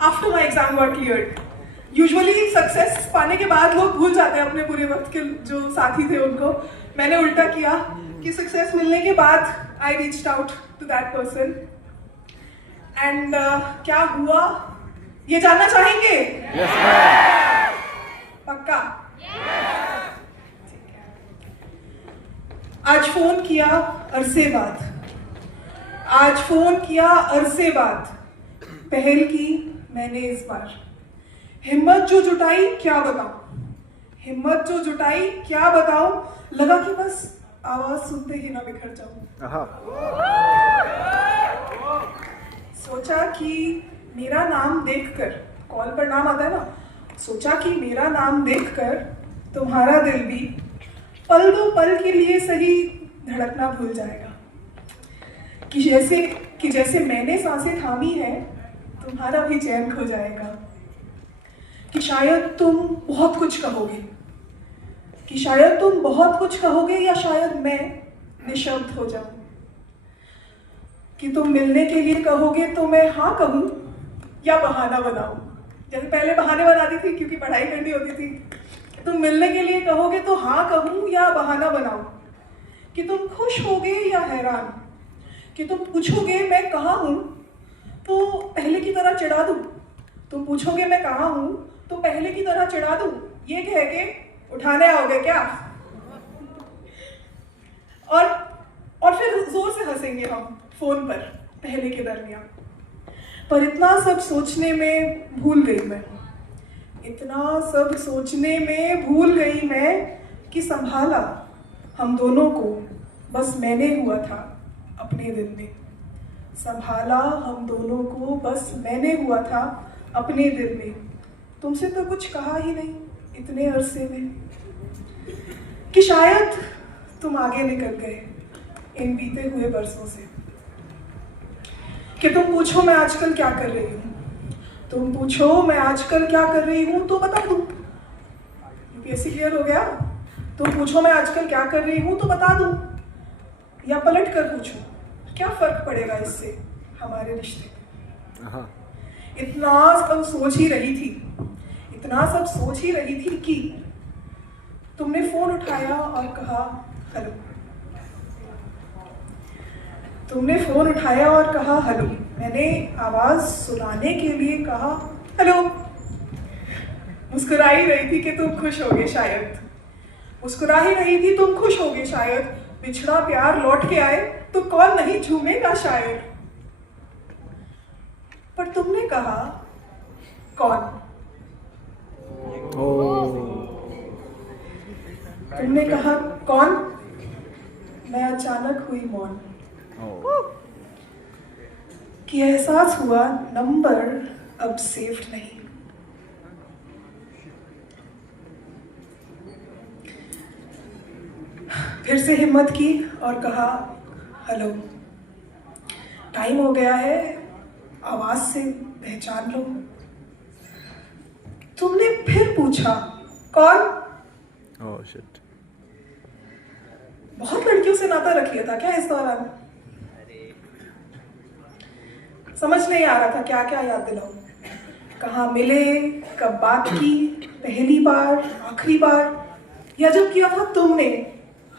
after my exam got cleared. Usually success पाने के बाद लोग भूल जाते हैं अपने पूरे वक्त के जो साथी थे उनको. मैंने उल्टा किया कि सक्सेस मिलने के बाद I reached out to that person. And क्या हुआ ये जानना चाहेंगे? Yes, ma'am. पक्का? आज फोन किया अरसे बाद. आज फोन किया अरसे बाद. पहल की मैंने इस बार. हिम्मत जो जुटाई क्या बताऊं. हिम्मत जो जुटाई क्या बताऊं. लगा कि बस आवाज सुनते ही ना बिखर जाऊं. सोचा कि मेरा नाम देखकर, कॉल पर नाम आता है ना, सोचा कि मेरा नाम देखकर तुम्हारा दिल भी पल दो पल के लिए सही धड़कना भूल जाएगा. कि जैसे मैंने सांसें थामी है तुम्हारा भी चैन खो जाएगा. कि शायद तुम बहुत कुछ कहोगे, कि शायद तुम बहुत कुछ कहोगे, या शायद मैं निशब्द हो जाऊं. कि तुम मिलने के लिए कहोगे तो मैं हाँ कहूं या बहाना बनाऊं. जैसे पहले बहाने बनाती थी क्योंकि पढ़ाई करनी होती थी. तुम मिलने के लिए कहोगे तो हाँ कहूं या बहाना बनाऊं. कि तुम खुश होगे या हैरान. कि तुम पूछोगे मैं कहाँ हूं तो पहले की तरह चिढ़ा दूं. तुम पूछोगे मैं कहाँ हूं तो पहले की तरह चिढ़ा दूं. ये कह के उठाने आओगे क्या. और फिर जोर से हंसेंगे हम फोन पर पहले के दरमियान. पर इतना सब सोचने में भूल गई मैं. इतना सब सोचने में भूल गई मैं कि संभाला हम दोनों को बस मैंने हुआ था अपने दिल में. संभाला हम दोनों को बस मैंने हुआ था अपने दिल में. तुमसे तो कुछ कहा ही नहीं इतने अरसे में. कि शायद तुम आगे निकल गए इन बीते हुए बरसों से. कि तुम पूछो मैं आजकल क्या कर रही हूँ. तुम पूछो मैं आजकल क्या कर रही हूँ तो बता दूँ. यूपीएससी क्लियर हो गया. तुम पूछो मैं आजकल क्या कर रही हूँ तो बता दूँ. या पलट कर पूछो क्या फर्क पड़ेगा इससे हमारे रिश्ते में. इतना सब सोच ही रही थी, इतना सब सोच ही रही थी कि तुमने फोन उठाया और कहा हेलो. तुमने फोन उठाया और कहा हेलो. मैंने आवाज सुनाने के लिए कहा हेलो. मुस्कुरा ही रही थी कि तुम खुश होगे शायद. मुस्कुरा ही रही थी तुम खुश होगे शायद. बिछड़ा प्यार लौट के आए तो कौन नहीं झूमेगा शायद. पर तुमने कहा कौन. तुमने कहा कौन. मैं अचानक हुई मौन. कि एहसास हुआ नंबर अब सेव्ड नहीं. फिर से हिम्मत की और कहा हेलो. टाइम हो गया है आवाज से पहचान लो. तुमने फिर पूछा कौन. शिट. बहुत लड़कियों से नाता रख लिया था क्या इस दौरान. समझ नहीं आ रहा था क्या क्या याद दिलाऊं. कहाँ मिले, कब बात की, पहली बार, आखिरी बार, या जब किया था तुमने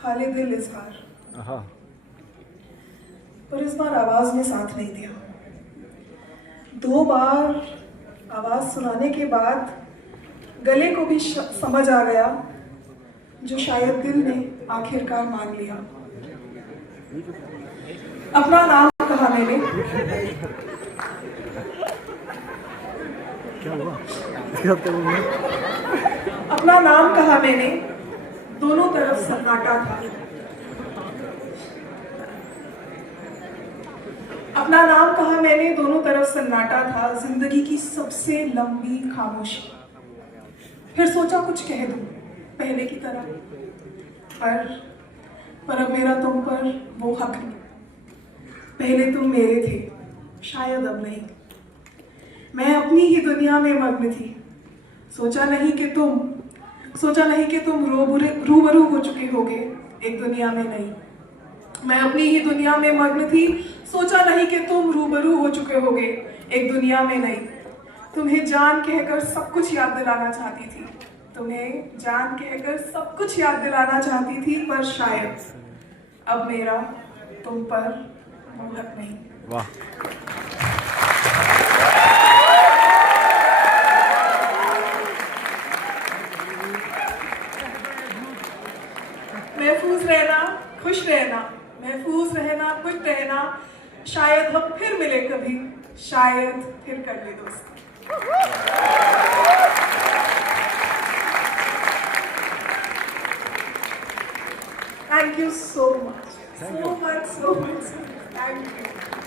हाले दिल इजहार. पर इस बार आवाज ने साथ नहीं दिया. 2 बार आवाज सुनाने के बाद गले को भी समझ आ गया जो शायद दिल ने आखिरकार मान लिया. अपना नाम कहा मैंने. क्या हुआ? अपना नाम कहा मैंने. दोनों तरफ सन्नाटा था. अपना नाम कहा मैंने. दोनों तरफ सन्नाटा था. जिंदगी की सबसे लंबी खामोशी. फिर सोचा कुछ कह दूं पहले की तरह. पर अब मेरा तुम पर वो हक नहीं. पहले तुम मेरे थे शायद अब नहीं. मैं अपनी ही दुनिया में मग्न थी. सोचा नहीं कि तुम रूबरू हो चुके होगे एक दुनिया में नहीं. मैं अपनी ही दुनिया में मग्न थी. सोचा नहीं कि तुम रूबरू हो चुके होगे एक दुनिया में नहीं. तुम्हें जान कहकर सब कुछ याद दिलाना चाहती थी, तुम्हें जान कहकर सब कुछ याद दिलाना चाहती थी, पर शायद अब मेरा तुम पर मोहक नहीं। वाह। महफूज रहना, खुश रहना, महफूज रहना, खुश रहना, शायद हम फिर मिले कभी, शायद फिर कर ले दोस्ती। Thank you so much. So much. Thank you.